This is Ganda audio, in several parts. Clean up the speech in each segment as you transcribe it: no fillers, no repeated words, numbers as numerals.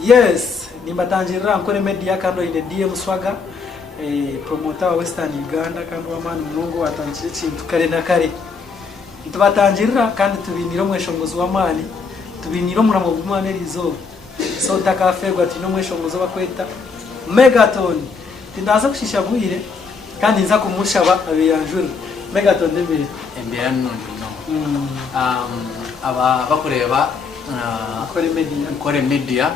Yes, nimbatangirira nkore media kando ine DM Swaga promoter wa Western Uganda kandi wa mani munongo watangire kintu kare na kare. Tubatangirira kandi tubiniro mweshongozo wa mani, tubiniro muramo bumane rizo. So takafegwa tino mweshongozo bakweta Megaton. Tindaza kushisha buhire kandi nza kumushaba abiyanjura. Megaton ndebe embyano no. Aba bakureba kore media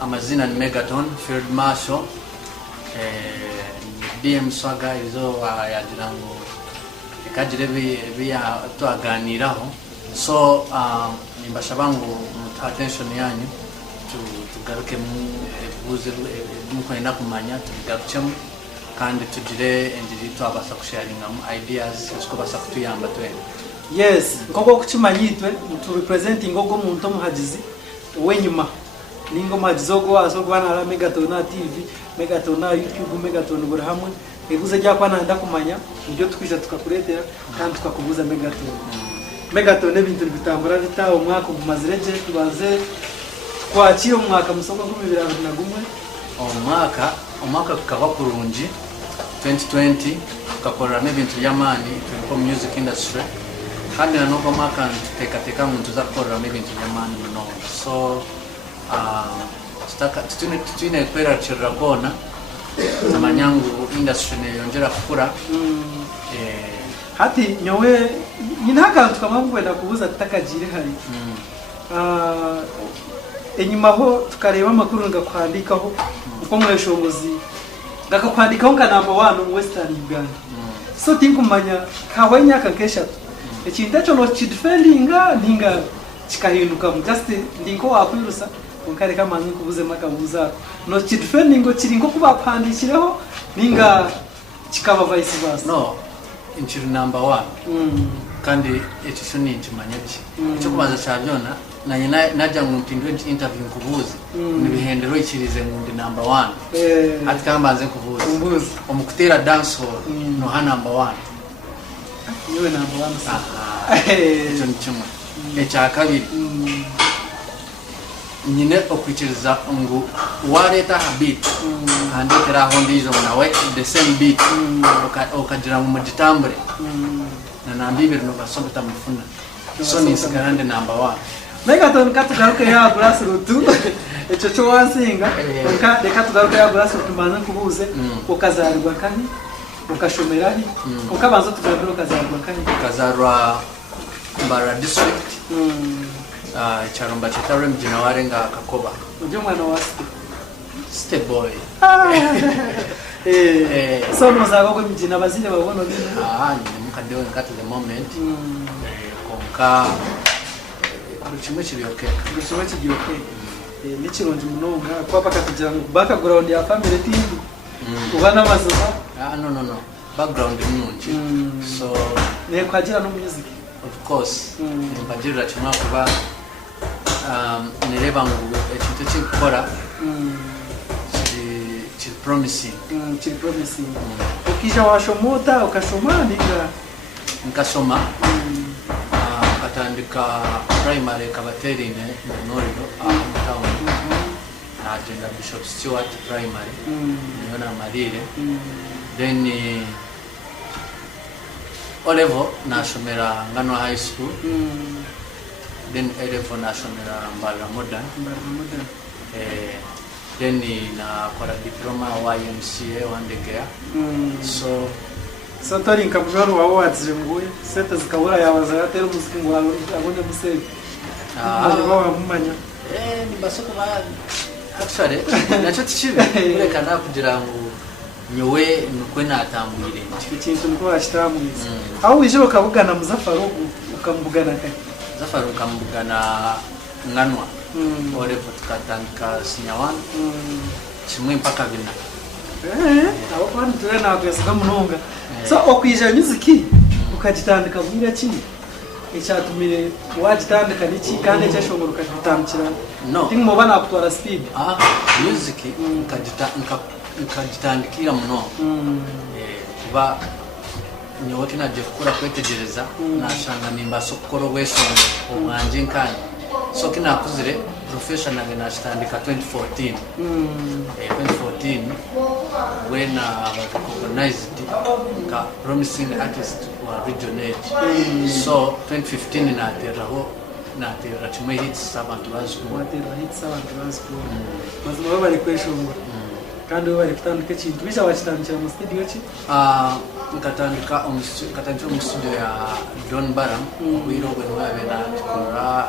amazina ni Megaton Field Marshal DM Swaga izo yagirango ikagire biya twaganiraho. So nimbasha bangu attention yanyu tugaruke mu buze mukwenda kumanya tugarucemo kandi tugire endiri twabasa kusharinga ideas uko basa kutuyamba twe. Yes, ngoko kuchimanyitwe to representing ngogo muntu muhajizi wenyuma ningo majizogo asogwana ala Megaton TV, Megaton YouTube, Megaton buri hamwe ebuze jya kwana nda kumanya ibyo twisha tukakuretera kandi tukakubuza Megaton. Megaton ebintu bitambura bitaho umwaka umazireje tubaze kwakira umwaka musonga ku 2021 umwaka kukaba kurungi 2020 tukakora n'ibintu by'amani turi music industry kandi na noko mwaka teka muntu zakora n'ibintu by'amani no. So tutine kwera chirabona zamanyangu industry ne yongera kukura hati nyowe nyinaka tukamwenda kubuza tutakagire hari enyuma ho tukareba makuru ngakwandikaho uko mweshongozi ngakakwandikaho kanamba wano mu Western Uganda. So tinkumanya kawenya kankesha ekintu cyo no kidefendinga ninga kikahinduka just ndinko wakwirusa unkare kamanyi kubuze makabuza no kidefendingo kiringo kubapandikireho ninga kikaba vice versa. No inchiri number 1 kandi ekisho ni nkimanya biki cyo kubaza cyabyona nanye najya mu mpindwe interview kubuza nibihendero ikirize ngundi number 1 ati kambaze kubuza omukutera dance hall no ha number 1 niwe number 1 sa cyo nkimwe echa kabiri nyine okwikiriza ngo wareta habit kandi teraho ndizo nawe the same beat okagira mu gitambure na nambibere no basombe tamufuna. So ni sigarande number 1 Megaton katugaruke ya grassroots echo cyo wansinga reka tugaruke ya grassroots manze kubuze ukazarwa kani ukashomerahi ukabanza tugaruke ukazarwa kani ukazarwa Mbara district charomba chitare mjina warenga Kakoba ujye mwana wa Stay boy so nozaga ko mjina bazile babona ni mukande at the moment konka ruchimwe chiriyoke nichironje munonga kwa paka kugira ngo background ya family TV ubana mazuba no background munji so ne kwagira no music of course mbajira chimwa kuba nereba ngo ekintu cyikora chiri promising ukija washomota ukashoma nikasoma katandika primary kabateri ne Noriro town agenda Bishop Stewart primary niona Marire then Olevo nashomera Ngano high school then Elevo nashomera Mbala modern then na kwa diploma YMCA wandegea so tori nkabwaro wawo wadzirenguye seta zikabura yabaza yatera muziki ngo abone musebe baba mumanya ni basoko ba actually nacho tichibe reka nakugira ngo nyowe nukwe natambwire ikintu niko washitamwiza aho ije ukabugana Muzafaru ukambugana kai Zafaru ukambugana Nganwa Olevo tukatandika Sinyawan kimwe mpaka bina abo kwani turena akwesiga munonga. So okwija muziki ukagitandika bwira ki icyatumire wagitandika niki kandi cyashongora ukagitambikira no tingo mubana akutwara speed music ukagitandikira muno kuba nyowe kinaje kukora kwetegereza nashanga nimba sokoro wesonga umwanje nkanye so kinakuzire professionally nasitandika 2014. 2014 when I was recognized ka promising artist wa region age. So 2015 natera chimwe hits abantu bazikuma mazima bari kweshongo kandi bari kutandika ikintu bisha bakitandikira mu studio ki nkatandika mu studio ya Don Baram wiro bwe wabera kora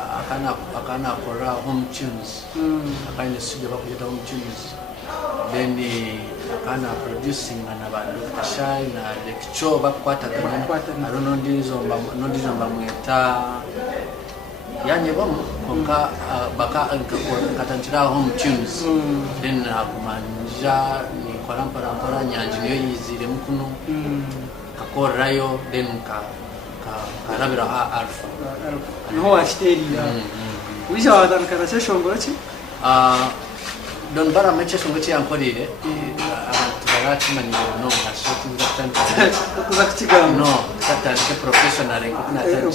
akana kora home tunes akanya studio bakujeta home tunes then akana producing na bandu kashai na lecture bakwata kana arono ndizo mbamweta yanye bomu konka baka katanchira home tunes then akumanja ni kwarampara nyanji niyo yizire mukuno akorayo then karabira alpha no ashterira wisha wadankana cheshongoro chi Don Bara meche songochi yankorire abantu mani no ngashoti kuzakiga no katandike professional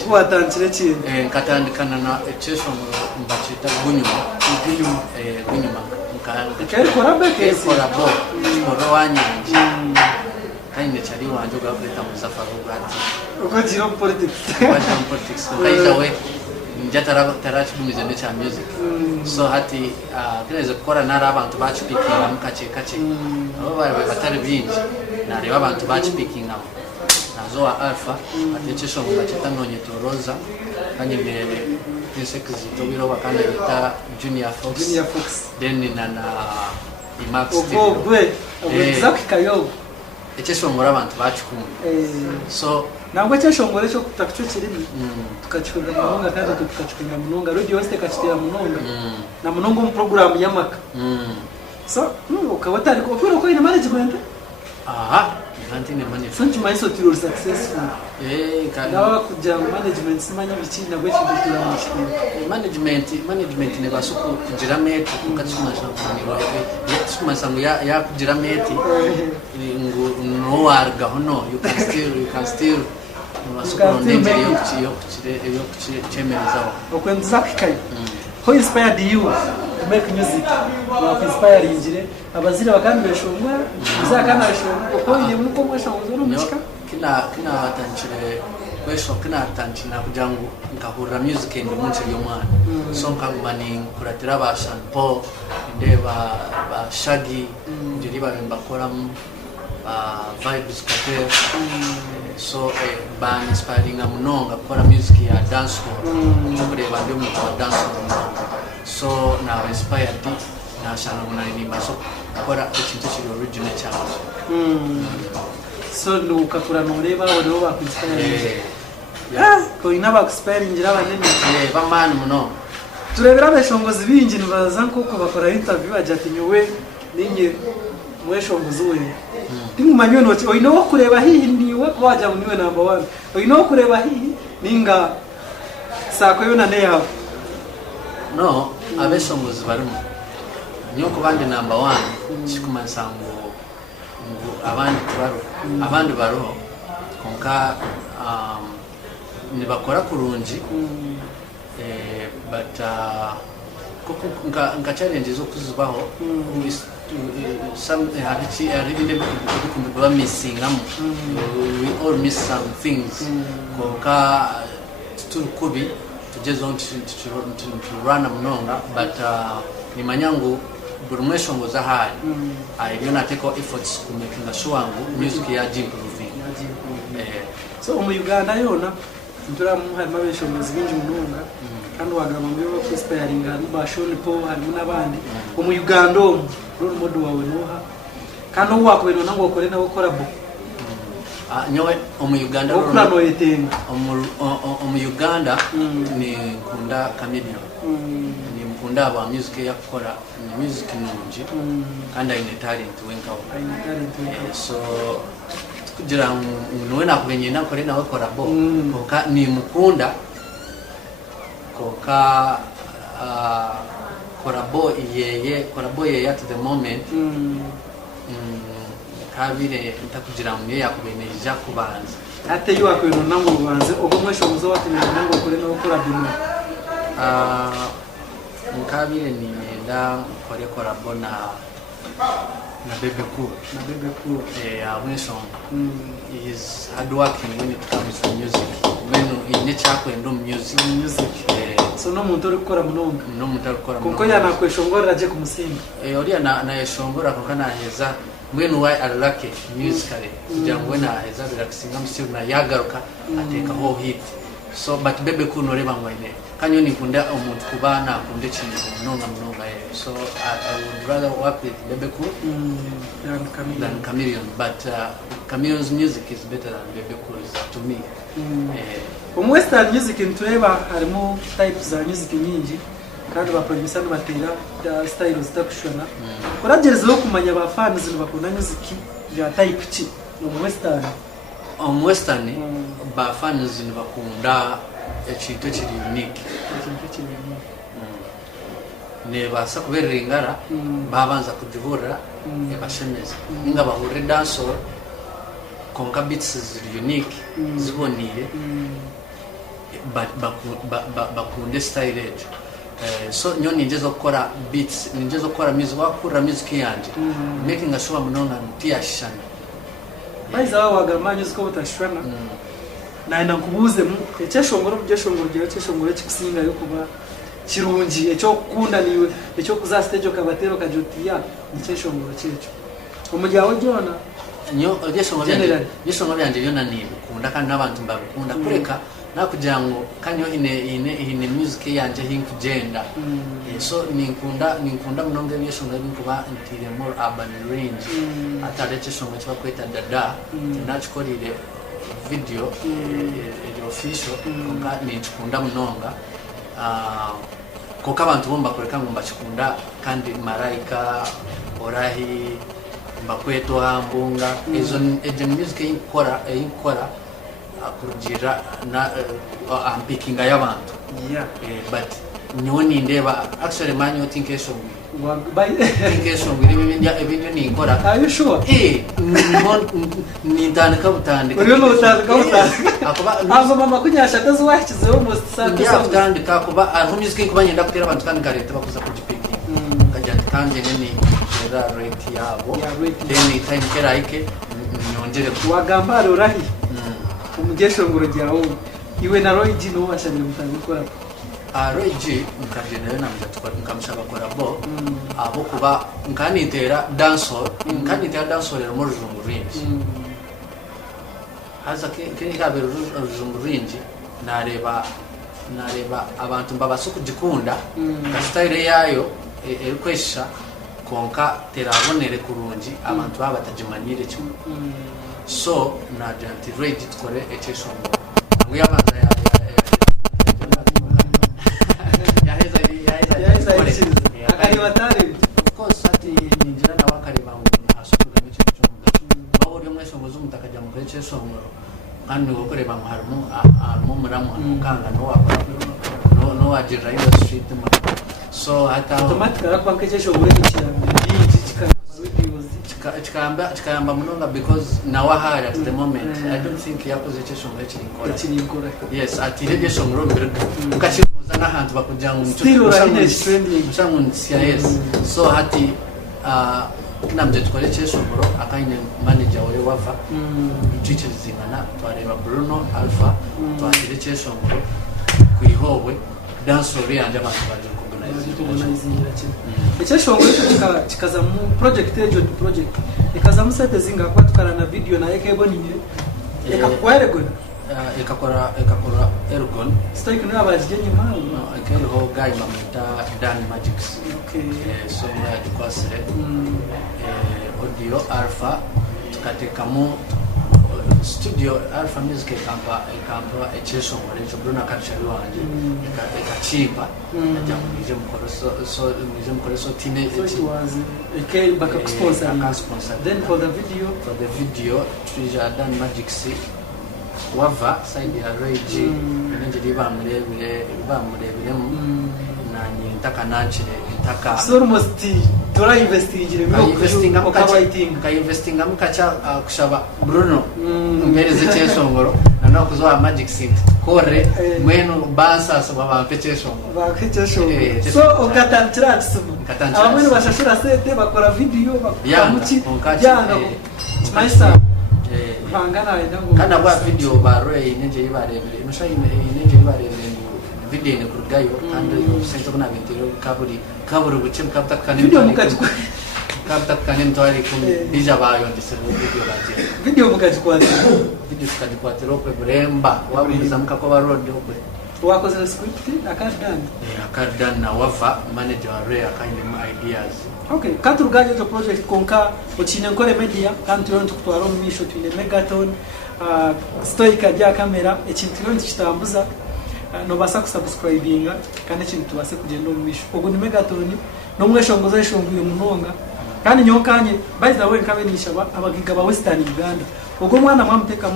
kuba tanchire chi katandikana na cheshongoro mbachita gunyuma kari korabeke korabo koro wanyanje kaine chari wanje gafeta musafaro bwati uko jiro politics kaida we njatara tarachibumize necha music so hati kireze gukora nari abantu bachipikinga mukache abo bari batari binji nari abantu bachipikinga nazo alpha atechesho ngachitano nyetoroza kanye mbere insekzi tobiro bakana yita Junior Fox then nana Imax zakikayo echesho ngora abantu bachikuma so nangwe cyashongore cyo kutakico kirimi tukachikwenda munonga kandi tukachikwenda munonga radio weste kachitera munonga na munongo mu program yamaka so ukawatari ko ko ina management Kantine management santi maiso tiro successful kana kuja management simanya bichina gwe chindukira mu management ne basuku kugira mete ukachuma sango yetsuma sango ya kugira mete ngo no warga hono you can still Who inspired you to make music? What inspired you? Abazira bagambye shongwa uzakana shongwa ko ine muko mwashongwa zuru mushika kina tanchire kwesho kina tanchina kujangu nkahura music ende munsi y'omwana so nkagumani kuratira ba Shanpo ndeba ba Shaggy ndiriba mbakora vibes kate so ban inspiring munonga gukora music ya dance hall kureba ndi mu dance hall so now inspired na shana munani baso gukora ikintu kiri original cyane so ukakura noreba wano bakwinspire ko inaba expire ngira abanene bamani muno turebera abashongozi bingi nibaza nk'uko bakora interview ajati nyowe ninye mweshongozi we timumanyo noti oyino kureba hihi niwe waja uniwe number 1 oyino kureba hihi ninga sako yona ne yawe no abeshongozi barimo nyoko bandi number 1 chikuma sango abandi baro konka ni bakora kurunji but nka challenge zo kuzubaho some are missing we all miss some things konka tukubi tujeze on to run mnonga but ni manyangu burumesho ngoza hai ayona take efforts kumekinga swangu music ya improving so mu Uganda yona ndura mu hari mabesho ngozi bingi munonga kandi wagamba ngo inspiring ari bashone po hari n'abandi mu Uganda role model wawe noha kandi wakubera nango ukore nawe korabo nyowe mu Uganda okura no yetenga mu Uganda ni kunda Chameleon ni mkunda wa music yakora ni music nunji kandi ine talent wenkawo so kugira nwe nakubenye nakore nawe korabo koka ni mukunda koka korabo yeye at the moment kabire ntakugira mwe yakubeneja kubanza ate yo akweno nango banze obo mwesho muzo watumira nango kore no korabo nkabire ni nda kore korabo na Bebe Cool. He is hardworking when it comes to music. When in nature kwendo music. So no muntu uri gukora munonga. No muntu uri gukora. Kuko yana kweshongora aje kumusinga. Ori na yeshongora kokana heza mwenu why alake musically. Jangwe na heza bila kusinga music na yagaruka ateka ho hit. So but Bebe Cool no reba ngwene. Kanyo nikunda omuntu kubana akunde kintu munonga so I would rather work with Bebe Cool than Chameleon, but Chameleon's music is better than Bebe Cool's to me. Western music ntureba harimo types za music nyingi kandi ba producer batera style zitakushona uragerezeho kumanya ba fans bakunda music ya type ki western western ba fans bakunda ekintu kiri unique nebasa kuberengara babanza kujihura ebashemeza inga bahure dancehall konka beats is unique zibonire bakunde style ejo so nyo ninjezo gukora beats ninjezo gukora music wakura music yanje making sure munonga ntiyashana baiza wagamanya uko utashwana naenda kubuze mu cyeshongoro byeshongoro gihe cyeshongoro kikusinga yo kuba kirungi ecyo kunda niwe ecyo kuza stage kabatero kajotiya cyeshongoro cyecho umujyawo jona nyo byeshongoro byanje byona ni kunda kandi nabantu mbakunda kureka nakujango kanyo ine music yanje hinkugenda so ninkunda munonge byeshongoro bikuba ntire more urban range atare cyeshongoro cyakweta dada nachikorire video official konka nichikunda munonga koka abantu bomba kureka ngo mbachikunda kandi Malaika Orahi mbakwetwa mbunga izo music inkora akurugira na ampikinga y'abantu but nyoni ndeba actually manyo thinkation ibinyo nikora. Are you sure? Nintandika butandika. Uriyo utandika abo mama kunyasha tazuwakizeho almost utandika kuba aho music kuba nyenda kutera abantu kandi gareta bakuza kujipiki kajya kandi nini era rate yabo then time kera ike nyongere wagambara urahi umugesho ngoro ryawo iwe na Roy G no washamira mutandikora Roy G mukagenda na mukamshaba korabo abo kuba nkanitera dancehall rero mu rujungurinji haza kene kabero rujungurinji nareba abantu babaso kugikunda ka style yayo erikwesha konka terabonere kurunji abantu babatajimanyire cyo so na janti Roy G tukore ekeshongo nguyabanza ya of course ati ninjira na wakariba asukura n'icyo cyumba bawo ryo mwese ngo zumutakajya mu kece songo kandi ukoreba mu harimo muramu kanga no wajira in street mu so hata automatically kwa kece songo chikamba munonga because nawahara at the moment I don't think yakoze kece songo ekikora yes ati rege songo mbere ukachiruza n'ahantu bakujyanga umucyo yes so hati namje tukore cyeshongoro akanye manager we wava igice zingana twareba Bruno Alpha twatire cyeshongoro kuihowe dance ori anje abantu bari organizing cyeshongoro kikaza mu project ikaza mu site zinga kwa tukarana video na ekebonire ekakwerego ekakora ergon stoik no abajije nyuma akero ho guy mamita Dan Magics so ya dikwasire audio Alpha tukatekamu studio Alpha Music kampa echeso ngalecho Bruno Kachari wanje ekachimba ajamuje mukoro so time it back sponsor then for the video Treasure Dan Magics wava side ya Roy G nje bamurebire nanye ntaka nancire ntaka so almost tora investingire investing mukacha kushaba Bruno mbereze cyesongoro na kuzoa magic sync kore mwenu bansa sababu bapechesho so ukatantira tsuma abamwe bashashura sete bakora video bamuchi yanga maisa bangana ndango kana kwa video barwe inenje ibarebere musha inenje ibarebere video ne kurugayo kandi sento kuna ventiro kaburi buchim kaptakane video mukachikwa kaptakane mtwali kumi bija bayo ndise video baje video mukachikwa video tukadikwatira okwe buremba wabuza mukako barode okwe wakoze script akardan na wava manager wa rare kind of ideas. Okay, katurugaje to project konka uchine nkore media kandi yonto kutwara omisho twine megaton stoika ja kamera ekintu yonto kitambuza no basa kusubscribinga kandi ekintu tubase kugenda omisho ogo ni megaton no mweshongoza eshonguye munonga kandi nyokanye by the way kabenisha abagiga ba Western Uganda ogo mwana mwamteka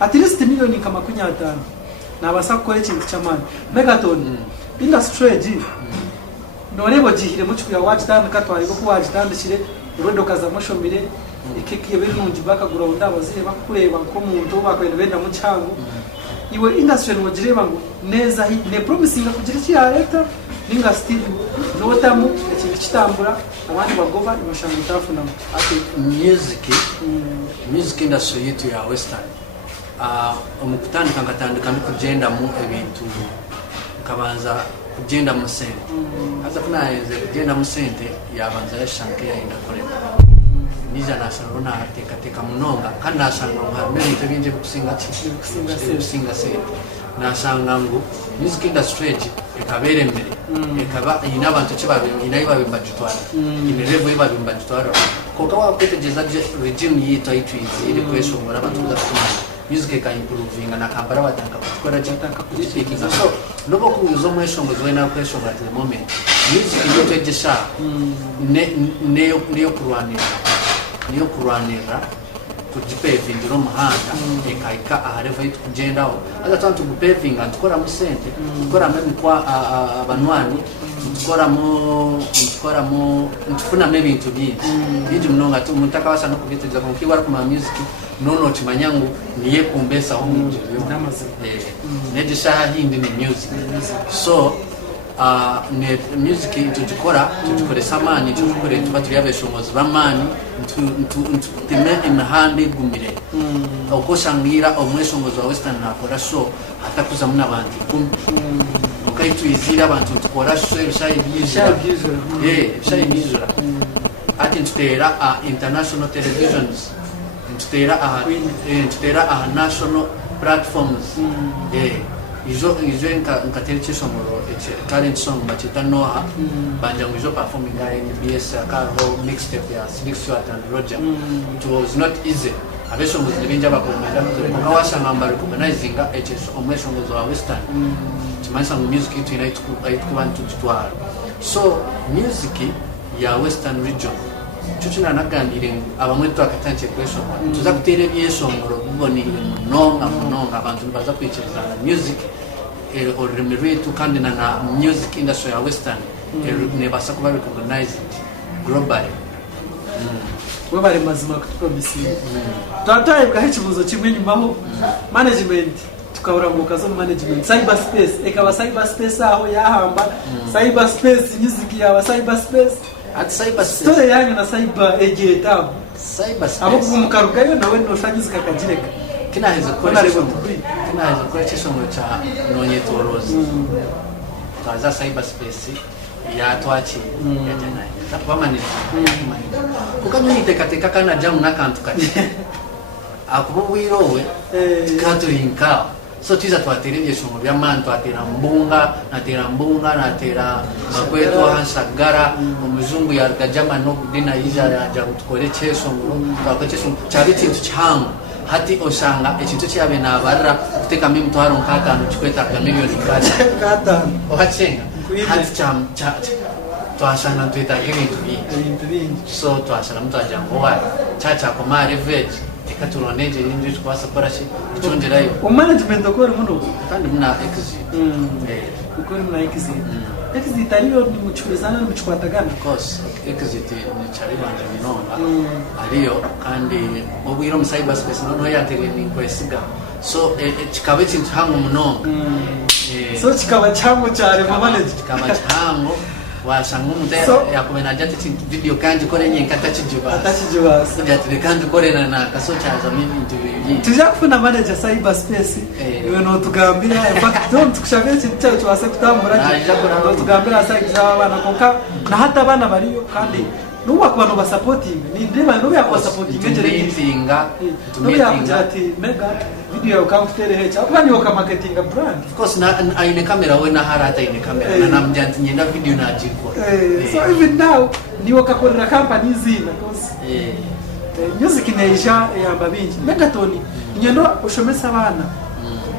at least milioni kama 50 nabasa gukora ikintu cy'amani megaton industry ji norebo jihire muchikuya wachitanda katwari ko wachitandikire urondo kaza mushomire ikeke binunji bakagura undabazire bakureba ko muntu bakwenda benda mu cyangu iwe industry no jireba ngo neza ne promising kugira iki ya leta ninga still no tamu ikintu kitambura abandi bagoba ibashanga utafuna ati music industry yetu ya Western umukutandika ngatandika kugenda mu ebintu kabanza kugenda mu sente haza kunayeze kugenda mu sente yabanza yashanke yainda koreka niza nasarona teka munonga kandi nasanga ngo mbe binje kusinga sente nasanga ngo music industry ekabere mbere ekaba ina abantu kibabe ina ibabe mbajitwara ine level ibabe mbajitwara koka wakwetejeza regime yito itwize ile kwesho ngora abantu zakumana music ka improving na kampara batanga kukora cyataka kujipikiza so nobo kuzo mwesho ngozwe na kwesho at the moment music yo tejesha neyo kurwanira kujipeving ro mahanga ekaika ahareva itu kujendaho aza tantu kupeving antukora mu sente tukora mwe kwa abanwani tukora mu ntufuna mwe bintu byinshi mnonga tu mutaka wasa no kubiteza ko kiwara kuma music nono chimanyangu niye kumbesa ho mujyo nejesha hindi ni music so ne music tukora samani tukore tubatu yabeshongozi bamani ntime imahande gumire okoshangira omweshongozi wa Western nakora show hatakuza muna bantu okaitu izira abantu tukora show bishayi bizura ati ntera international televisions ntera national platforms izo nkatereke somoro current song bachita Noah banja ngizo performing ya NBS akaro mixtape ya Slick Swat and Roger. It was not easy abeshongo zibinja bakomenda ngawasha ngamba recognizing HS omweshongo za Western timanisa music itu inaitkubantu tutwara so music ya Western region chuchina nagandire abamwe twakatanche kwesho tuza kutere byeshongoro biboni munonga abantu baza kwicereza music remeretu kandi na music industry ya Western nebasa kuba recognized globally wabare mazima kutupromise twataye bwa hichibuzo kimwe nyumaho management tukabura mu kazo management cyberspace ekaba cyberspace aho yahamba cyberspace music ya cyberspace at cyberspace story yanyu na cyber agent cyberspace abo kumukarugayo nawe no shangize kakajireka kinaheze kwa chisongo cha nonyetorozi twaza cyberspace ya twachi ya janai tapamani ukanyite katika kana jamu nakantu kati akubuwirowe katurinka so tiza twatereye shomo bya man twatera mbunga natera makweto hansagara umuzungu ya gajama no kudina yiza ya tukore cheso ngoro twakocheso cyabiti cyangwa hati osanga ekintu cyabe nabarra kuteka mimi mtwaro nkaka nuchikweta ka milioni kata ohatsenga hati cham twasanga twita ibintu so twasanga mtwajango wa chacha komare veg ikaturoneje ndi twasa korashi cyongerayo management okora muno kandi muna exit ukora muna exit ariyo ni muchurizana muchikwatagana course exit ni charibanje minonga ariyo kandi obwiro mu cyberspace no yatere ni kwesiga so kikaba ikintu hango munonga so kikaba cyango cyane mabane kikaba cyango wasanga umuntu yakubena ati video kandi kore nyenka atakijuba ati kandi kore na kaso cyaza ibintu bibi tujya kufuna manager cyber space iwe no tugambira in fact don't tukushabira ikintu cyacu twase kutambura no tugambira cyber abana konka na hata abana bariyo kandi nuba ku bantu ba supporting ni ndeba no yakwa supporting ngeretinga tumetinga ati mega video yawe kamfutere hecha abani yo marketing brand of course na aine kamera we na harata ine kamera na namjanti nyenda video na jiko so even now ni wakakorera company zina cause music neisha yamba bingi megatoni nyendo ushomesa abana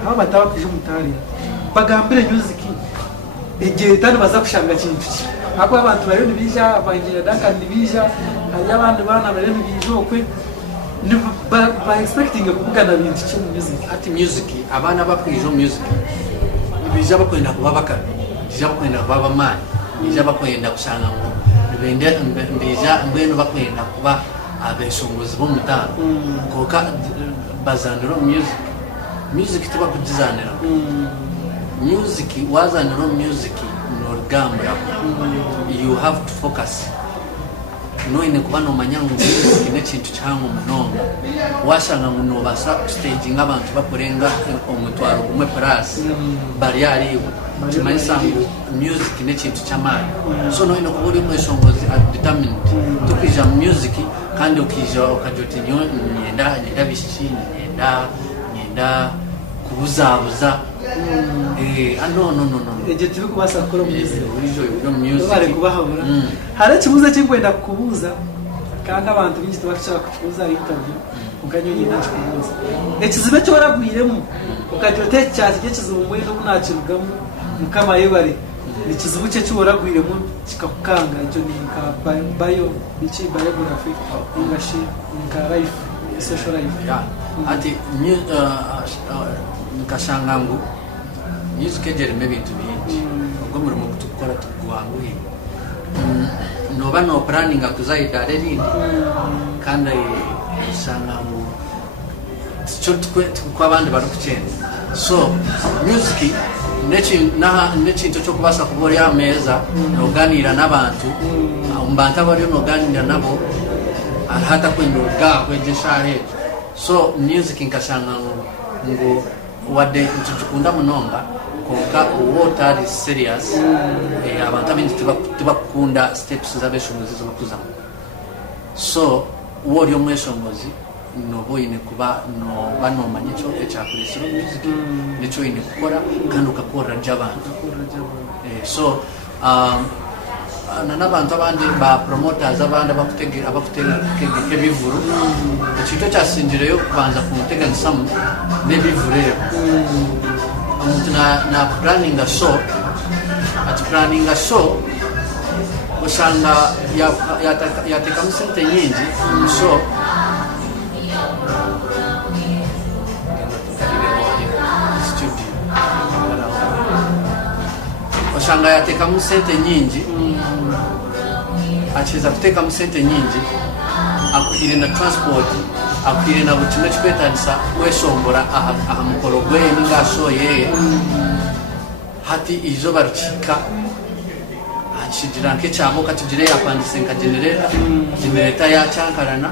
aba batawa kije mutari bagambire music igihe tani baza kushanga kintu ako abantu bari nibija abangira daka nibija hari abandi bana bari nibija okwe ba expecting kugana bintu cyo music ati music abana bakwijo music nibija bakwenda kuba bakara nibija bakwenda kuba bamani nibija bakwenda kushanga ngo nibende mbija mbeno bakwenda kuba abeshongozi bo mutano koka bazaniro music tiba kudizanira music wazaniro music norgamba you have to focus no ine kuba no manyangu music ne kintu cyango munonga washanga muno basa stage ngabantu bakorenga omutwaro kumwe plus barriere tumayisango music ne kintu cyamani so no ine kuburi mweshongozi determined tukija music kandi ukija ukajoti nyenda bishini nyenda kubuzabuza no eje tibi kubasa gukora music music bari kubahabura hari kibuza cy'ingwenda kubuza kandi abantu bingi tubashaka kubuza interview ukanyonye ntacho kubuza ekizibe cyo waragwiremo ukajote cyati cyizumwe no kunakirugamo mukama yebare ikizibu cyo waragwiremo kikakukanga icyo ni ka bio bici biography ingashi nka life social life ati nkashangangu music ejere mebintu bingi ubwo muri mu gukora tugwanguye noba no planning akuzaida rerindi kandi shangangu cyo kwa bandi bari kucyenza so music nekintu cyo kubasa kubora ameza noganira n'abantu umbanta bari noganira nabo hata kwendoga kwejeshahe so music nkashangangu ngo wade ntukunda munonga konka water is serious abantu abindi tibakunda steps z'abeshongozi zo kuzamo so wori yo mweshongozi no boyine kuba no banomanye cyo echakuresero music nico ine gukora kandi ukakora j'abantu so n'abantu abandi ba promoters abandi abakutegera bivuru ikintu cyasinjireyo kubanza kumutega nsamu nebivurero umuntu na planning a show usanga yateka musente nyingi so usanga yateka musente nyingi achiza kuteka musente nyingi akwire na transport akwire na butimwe chipetadisa weshongora aha mukorogwe ninga shoye hati izo barchika achijira nke cyamo katugire yapandise nka generator ya chankarana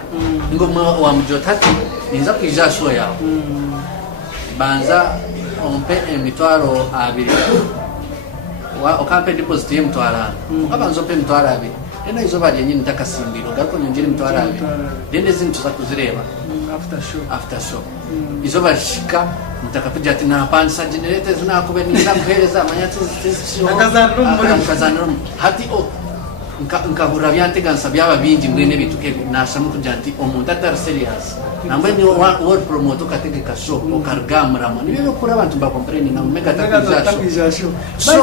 ngo wa mujotati niza kwija shoya banza ompe emitwaro abiri wa okampe deposit yemtwara ukabanzo pe mtwara abiri ena izo bari nyine takasimbiro gako nyongere mtwara abiri dende zintu za kuzireba after show izo bashika mtakapiga ati na pansa generators na kubenira kuhereza amanyati akazanira hati nkahura byantegansa byaba bingi mwene bituke nashamu kujanti omuntu atari serious namwe ni word promoter kategeka show okargamra mani byo kuri abantu ba comprendre na mega takwiza show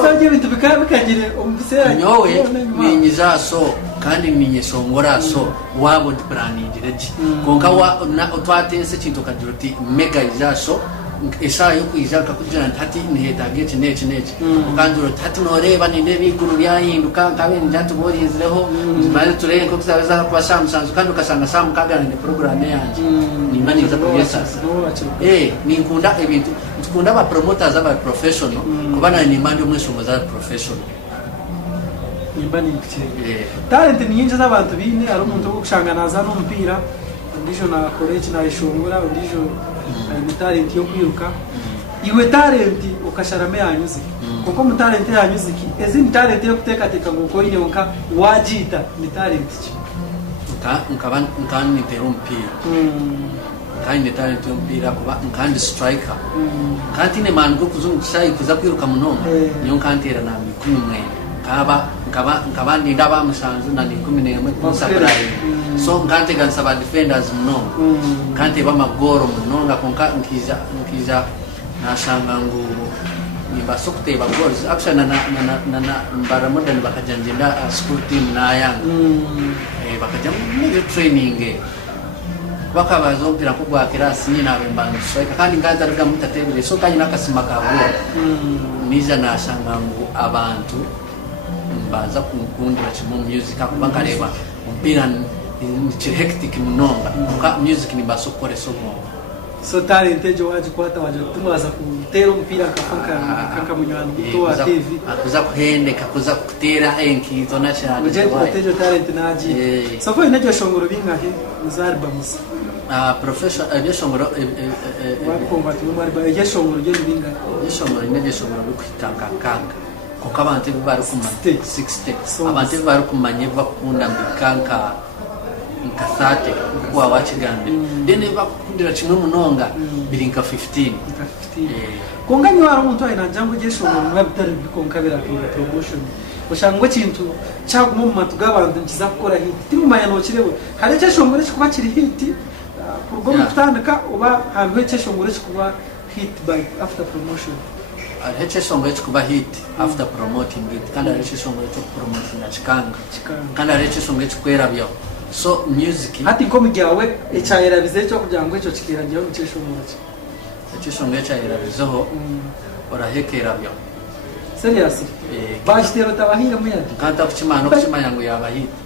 bazaje bintu bikagire omusera nyowe ninyiza so kandi ninyeshongora so wabo planning reji konka wa twatense kintu kadiroti mega iza show isaha yo kwiza kakujana ntati nihetaga iki neki ukandura tati noreba ninde biguru byahinduka kabe njatu borizeho bari tureye ko tuzaza kwa Samsung kandi ukasanga Sam kagana ni program yanje nimba niza kugesa ninkunda ebintu tukunda ba promoters aba professional kubana ni mandi umwe songoza professional nimba ni talent ni nyingi z'abantu bine ari umuntu wo gushanganaza n'umupira ndijo na college na ishongora ndijo ni talent yo kwiruka iwe talent ukasharame yanyuze kuko mu talent yanyuze ezindi talent yo kutekateka ngo ko ine unka wajita ni talent ki nkani nitera umupira kandi talent yo mpira kuba nkandi striker kandi ne man go kuzungusha kuza kwiruka munomba niyo nkantera na 11 nkaba ndaba musanzu na 11 kusabrayi so nkante gansaba defenders munomba nkante ba magoro munonga konka nkiza nashanga ngo nimba sokute ba goals action na mbara modern bakajanjenda school team na yanga bakajya mu training bakabaza umpira ko gwa kirasi nyina bembanga striker kandi ngaza ruga mutatebere so kandi nakasima kavuga niza nashanga ngo abantu baza kumukundira mu music akubakareba umpira ni hectic munonga ka music ni basokore so talent ejo waje kwata waje tumaza kutera umupira kaka munywani kutoa TV akuza kuhendeka kuza kutera enki zona cyane uje tejo talent naji so ko inaje shongoro bingahe muzari bamusa professional aje shongoro wakomba tumari ba aje shongoro je bingahe aje shongoro inaje shongoro bikitanga kanga kuko abantu bari kumanya 60 abantu bari kumanya bakunda mbikanka nkasate kwa wachigambe dene bakundira kimwe munonga birinka 15 konganyi waro umuntu ayina njango jesho mu webitari bikonkabira promotion ushangwe kintu cyaguma mu matu gabantu nkiza gukora hit timumanya no kirewe hari jesho ngore kuba kiri hit kurwo mutandika uba hamwe jesho ngore kuba hit by after promotion jesho ngore kuba hit after promoting it kandi jesho ngore promotion na chikanga kandi jesho ngore kwera byo so music hati ngomi gyawe ecyayera bizecho kugira ngo eco kikira giho mukesho muke ecyo ngecayera bizeho orahekera byo serious bashitero tabahira muyandi nkanta kuchimana kuchimanya ngo yabahita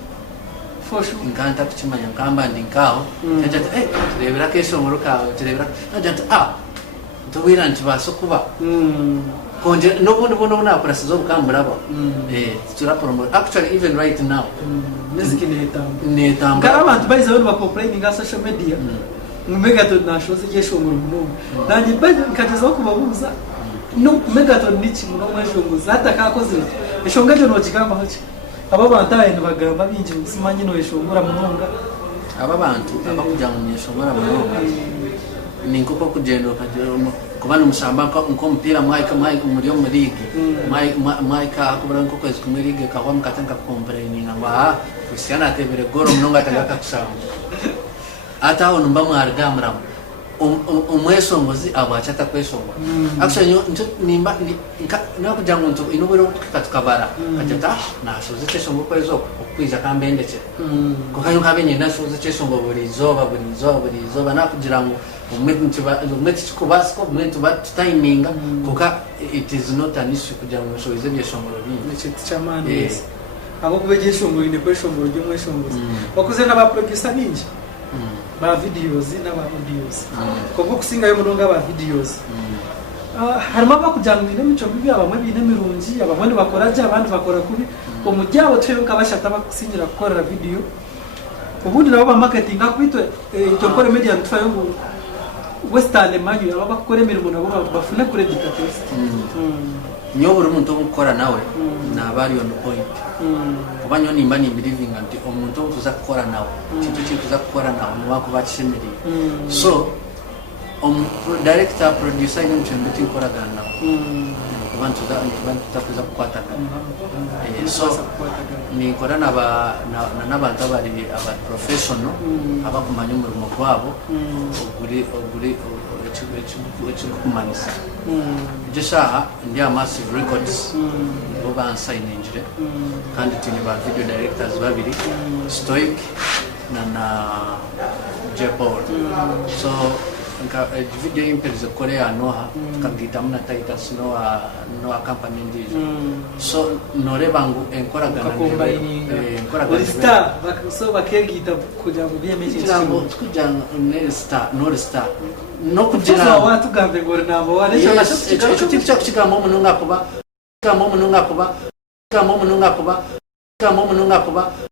for sure nkanta kuchimanya kamba ndinkaho cyanje turebera kesho muruka turebera najanta tubira ntibaso kuba konje no na prasizo bukambura ba turapromote actually even right now music ni tamba ngara abantu bayize abantu bakomplain nga social media Megaton nashoze yeshongura umuntu nanje baje nkageza kubabuza no Megaton niki muno mweshonguza hata kakoze eshongaje no kigamba hoki aba bantaye ntibagamba binje usimanye no eshongura munonga aba bantu abakujya mu yeshongura munonga ni nkoko kugenda kubana umusamba nko mpira mwaika muri yo muri ligi mwaika akubara nko kwezi kumwe ligi kawa mukatanga complaining ngwa Cristiano atebere goro munonga atagaka kusamba ata ono mbamwargamra umwesongozi abachata kwesongo actually nimba nakujya ngo inobero tukabara kajata nashoze cyesongo kwezo okwiza kambendeke ko kanyo kabenye nashoze cyesongo buri zoba nakugira ngo umwete kubasko umwete ba timinga kuka it is not an issue kugira ngo shoze byesongo bindi cyeti chamani abo kubegesongo ine kwesongo ryo mwesongozi bakuze n'aba producer ninji ba videos n'aba audios kuko kusinga yo munonga ba videos harimo abakujyana n'imico mibi abamwe bine mirungi abamwe bakora bya abandi bakora kubi umujyabo twe nkabashata bakusingira gukora video ubundi nabo ba marketing akwitwe tokore media ntfayo ngo western manyu aba bakore imirimo nabo bafune credit test nyo buri muntu ukora nawe na bari on point kubanyo nimba ni believing anti omuntu uza gukora nawe kintu kiza gukora nawe wako bakishimiri so director producer ni mchembe tinkora gana kubantu takuza kukwata so ni kora n'abantu abari aba professional abakumanya umurimo kwabo oguri kumanisa jeshaha ndi Massive Records bo bansigningire kandi tuni ba video directors babiri Stoic na J-Paul so nka video imperize Korea noha kabita muna Titus no company ndizo so nore bangu enkora gana enkora gana star so bakegita kugira ngo biyemeje cyangwa kugira ne star no star no kugira watu gambe ngo namba wane cyo cyo kigamo umuntu ngakuba kamo umuntu ngakuba